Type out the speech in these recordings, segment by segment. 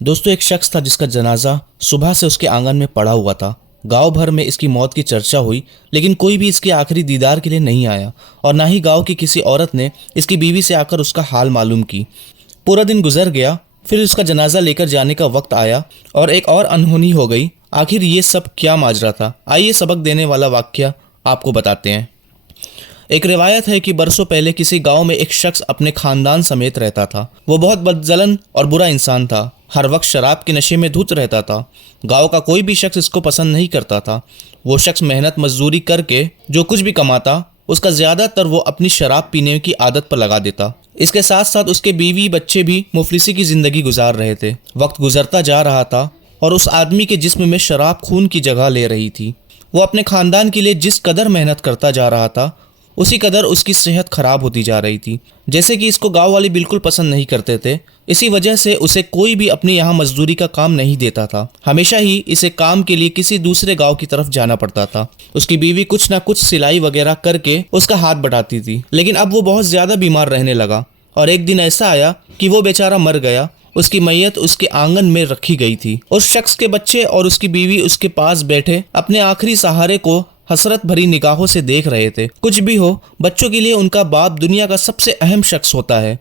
दोस्तों एक शख्स था जिसका जनाजा सुबह से उसके आंगन में पड़ा हुआ था। गांव भर में इसकी मौत की चर्चा हुई, लेकिन कोई भी इसके आखिरी दीदार के लिए नहीं आया और ना ही गांव की किसी औरत ने इसकी बीवी से आकर उसका हाल मालूम की। पूरा दिन गुजर गया, फिर उसका जनाजा लेकर जाने का वक्त आया और एक और अनहोनी हो गई। आखिर ये सब क्या माजरा था? आइए सबक देने वाला वाकया आपको बताते हैं। एक रिवायत है कि बरसों पहले किसी गांव में एक शख्स अपने खानदान समेत रहता था। वो बहुत बदजलन और बुरा इंसान था। हर वक्त शराब के नशे में धुत रहता था। गांव का कोई भी शख्स इसको पसंद नहीं करता था। वो शख्स मेहनत मजदूरी करके जो कुछ भी कमाता, उसका ज़्यादातर वो अपनी शराब पीने की आदत पर लगा देता। इसके साथ साथ उसके बीवी बच्चे भी मुफलिसी की ज़िंदगी गुजार रहे थे। वक्त गुजरता जा रहा था और उस आदमी के जिस्म में शराब खून की जगह ले रही थी। वो अपने खानदान के लिए जिस कदर मेहनत करता जा रहा था, उसी कदर उसकी सेहत खराब होती जा रही थी। जैसे कि इसको गांव वाले बिल्कुल पसंद नहीं करते थे, इसी वजह से उसे कोई भी अपने यहाँ मजदूरी का काम नहीं देता था। हमेशा ही इसे काम के लिए किसी दूसरे गांव की तरफ जाना पड़ता था। उसकी बीवी कुछ ना कुछ सिलाई वगैरह करके उसका हाथ बटाती थी, लेकिन अब वो बहुत ज़्यादा बीमार रहने लगा और एक दिन ऐसा आया कि वो बेचारा मर गया। उसकी मैयत उसके आंगन में रखी गई थी। उस शख्स के बच्चे और उसकी बीवी उसके पास बैठे अपने आखिरी सहारे को हसरत भरी निगाहों से देख रहे थे। कुछ भी हो, बच्चों के लिए उनका बाप दुनिया का सबसे अहम शख्स होता है।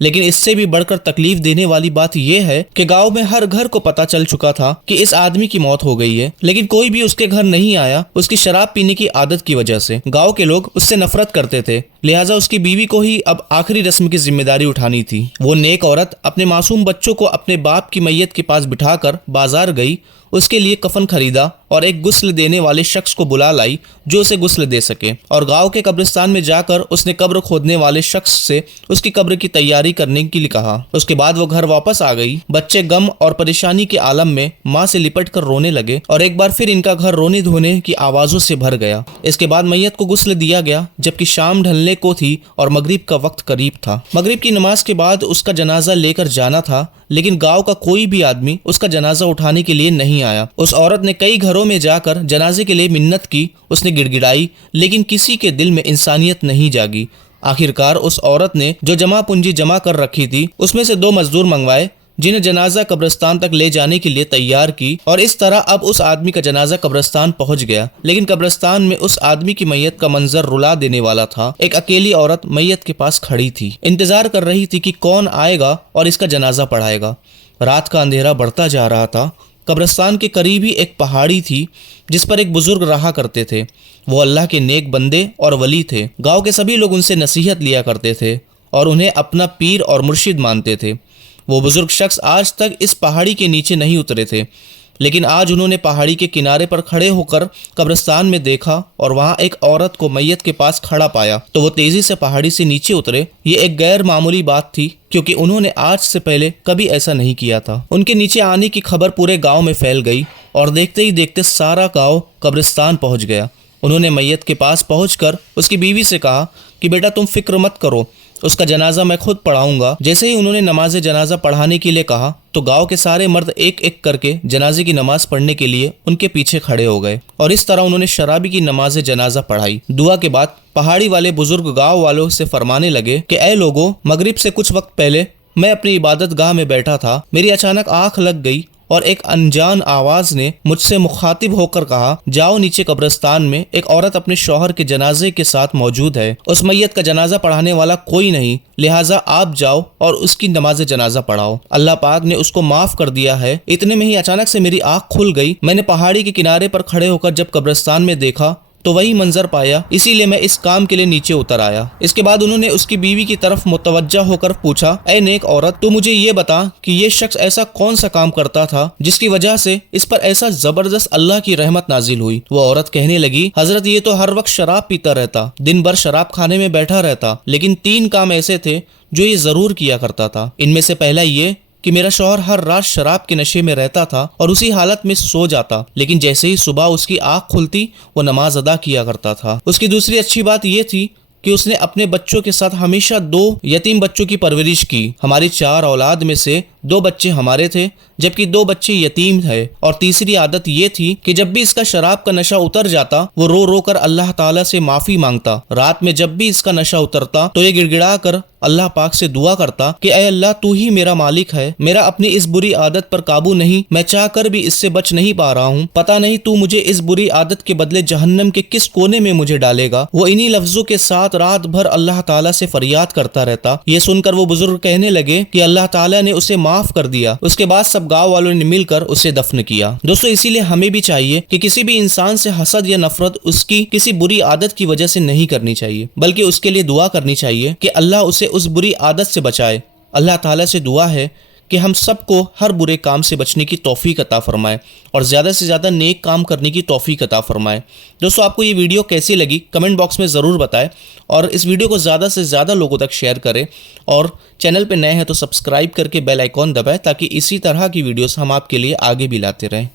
लेकिन इससे भी बढ़कर तकलीफ देने वाली बात यह है कि गांव में हर घर को पता चल चुका था कि इस आदमी की मौत हो गई है, लेकिन कोई भी उसके घर नहीं आया। उसकी शराब पीने की आदत की वजह से गांव के लोग उससे नफरत करते थे, लिहाजा उसकी बीवी को ही अब आखिरी रस्म की जिम्मेदारी उठानी थी। वो नेक औरत अपने मासूम बच्चों को अपने बाप की मैयत के पास बिठाकर बाजार गई, उसके लिए कफन खरीदा और एक गुस्ल देने वाले शख्स को बुला लाई जो उसे गुस्ल दे सके। और गांव के कब्रिस्तान में जाकर उसने कब्र खोदने वाले शख्स से उसकी कब्र की तैयारी करने के लिए कहा। उसके बाद वो घर वापस आ गई। बच्चे गम और परेशानी के आलम में माँ से लिपट कर रोने लगे और एक बार फिर इनका घर रोने धोने की आवाजों से भर गया। इसके बाद मैयत को गुस्ल दिया गया, जबकि शाम ढलने को थी और मगरिब का वक्त करीब था। मगरिब की नमाज के बाद उसका जनाजा लेकर जाना था, लेकिन गांव का कोई भी आदमी उसका जनाजा उठाने के लिए नहीं आया। उस औरत ने कई घरों में जाकर जनाजे के लिए मिन्नत की, उसने गिड़गिड़ाई, लेकिन किसी के दिल में इंसानियत नहीं जागी। आखिरकार उस औरत ने जो जमा पूंजी जमा कर रखी थी, उसमें से 2 मजदूर मंगवाए जिन्हें जनाजा कब्रिस्तान तक ले जाने के लिए तैयार की। और इस तरह अब उस आदमी का जनाजा कब्रिस्तान पहुंच गया। लेकिन कब्रिस्तान में उस आदमी की मैयत का मंजर रुला देने वाला था। एक अकेली औरत मैयत के पास खड़ी थी, इंतजार कर रही थी कि कौन आएगा और इसका जनाजा पढ़ाएगा। रात का अंधेरा बढ़ता जा रहा था। कब्रिस्तान के करीब ही एक पहाड़ी थी जिस पर एक बुजुर्ग रहा करते थे। वो अल्लाह के नेक बंदे और वली थे। गांव के सभी लोग उनसे नसीहत लिया करते थे और उन्हें अपना पीर और मुर्शिद मानते थे। वो बुजुर्ग शख्स आज तक इस पहाड़ी के नीचे नहीं उतरे थे, लेकिन आज उन्होंने पहाड़ी के किनारे पर खड़े होकर कब्रिस्तान में देखा और वहां एक औरत को मैयत के पास खड़ा पाया, तो वो तेजी से पहाड़ी से नीचे उतरे। ये एक गैर मामूली बात थी, क्योंकि उन्होंने आज से पहले कभी ऐसा नहीं किया था। उनके नीचे आने की खबर पूरे गांव में फैल गई और देखते ही देखते सारा गांव कब्रिस्तान पहुंच गया। उन्होंने मैयत के पास पहुंचकर उसकी बीवी से कहा कि बेटा तुम फिक्र मत करो, उसका जनाजा मैं खुद पढ़ाऊंगा। जैसे ही उन्होंने नमाज जनाजा पढ़ाने के लिए कहा, तो गांव के सारे मर्द एक एक करके जनाजे की नमाज पढ़ने के लिए उनके पीछे खड़े हो गए और इस तरह उन्होंने शराबी की नमाज जनाजा पढ़ाई। दुआ के बाद पहाड़ी वाले बुजुर्ग गांव वालों से फरमाने लगे कि ऐ लोगों, मगरिब से कुछ वक्त पहले मैं अपनी इबादत गाह में बैठा था। मेरी अचानक आंख लग गई और एक अनजान आवाज ने मुझसे मुखातिब होकर कहा, जाओ नीचे कब्रिस्तान में एक औरत अपने शौहर के जनाजे के साथ मौजूद है। उस मैयत का जनाजा पढ़ाने वाला कोई नहीं, लिहाजा आप जाओ और उसकी नमाज जनाजा पढ़ाओ। अल्लाह पाक ने उसको माफ कर दिया है। इतने में ही अचानक से मेरी आंख खुल गई। मैंने पहाड़ी के किनारे पर खड़े होकर जब कब्रिस्तान में देखा तो वही मंजर पाया, इसीलिए मैं इस काम के लिए नीचे उतर आया। इसके बाद उन्होंने उसकी बीवी की तरफ मुतवज्जा होकर पूछा, ऐ नेक औरत, तू मुझे ये बता कि ये शख्स ऐसा कौन सा काम करता था जिसकी वजह से इस पर ऐसा जबरदस्त अल्लाह की रहमत नाजिल हुई। वो औरत कहने लगी, हजरत ये तो हर वक्त शराब पीता रहता, दिन भर शराब खाने में बैठा रहता, लेकिन 3 काम ऐसे थे जो ये जरूर किया करता था। इनमें से पहला ये कि मेरा शौहर हर रात शराब के नशे में रहता था और उसी हालत में सो जाता, लेकिन जैसे ही सुबह उसकी आंख खुलती वो नमाज अदा किया करता था। उसकी दूसरी अच्छी बात ये थी कि उसने अपने बच्चों के साथ हमेशा 2 यतीम बच्चों की परवरिश की। हमारी 4 औलाद में से 2 بچے ہمارے تھے جبکہ 2 بچے یتیم تھے، اور تیسری عادت یہ تھی کہ جب بھی اس کا شراب کا نشہ اتر جاتا وہ رو رو کر اللہ تعالیٰ سے معافی مانگتا۔ رات میں جب بھی اس کا نشہ اترتا تو یہ گڑ گڑا کر اللہ پاک سے دعا کرتا کہ اے اللہ تو ہی میرا مالک ہے، میرا اپنی اس بری عادت پر قابو نہیں، میں چاہ کر بھی اس سے بچ نہیں پا رہا ہوں، پتہ نہیں تو مجھے اس بری عادت کے بدلے جہنم کے کس کونے میں مجھے ڈالے گا۔ وہ انہی لفظوں کے ساتھ رات بھر اللہ تعالیٰ سے فریاد کرتا رہتا۔ یہ سن کر وہ بزرگ کہنے لگے کہ اللہ تعالیٰ نے اسے معاف کر دیا۔ اس کے بعد سب گاؤں والوں نے مل کر اسے دفن کیا۔ دوستو اسی لیے ہمیں بھی چاہیے کہ کسی بھی انسان سے حسد یا نفرت اس کی کسی بری عادت کی وجہ سے نہیں کرنی چاہیے، بلکہ اس کے لیے دعا کرنی چاہیے کہ اللہ اسے اس بری عادت سے بچائے۔ اللہ تعالیٰ سے دعا ہے کہ ہم سب کو ہر برے کام سے بچنے کی توفیق عطا فرمائے اور زیادہ سے زیادہ نیک کام کرنے کی توفیق عطا فرمائے۔ دوستو آپ کو یہ ویڈیو کیسی لگی کمنٹ باکس میں ضرور بتائیں، اور اس ویڈیو کو زیادہ سے زیادہ لوگوں تک شیئر کریں، اور چینل پہ نئے ہیں تو سبسکرائب کر کے بیل آئیکن دبائیں تاکہ اسی طرح کی ویڈیوز ہم آپ کے لیے آگے بھی لاتے رہیں۔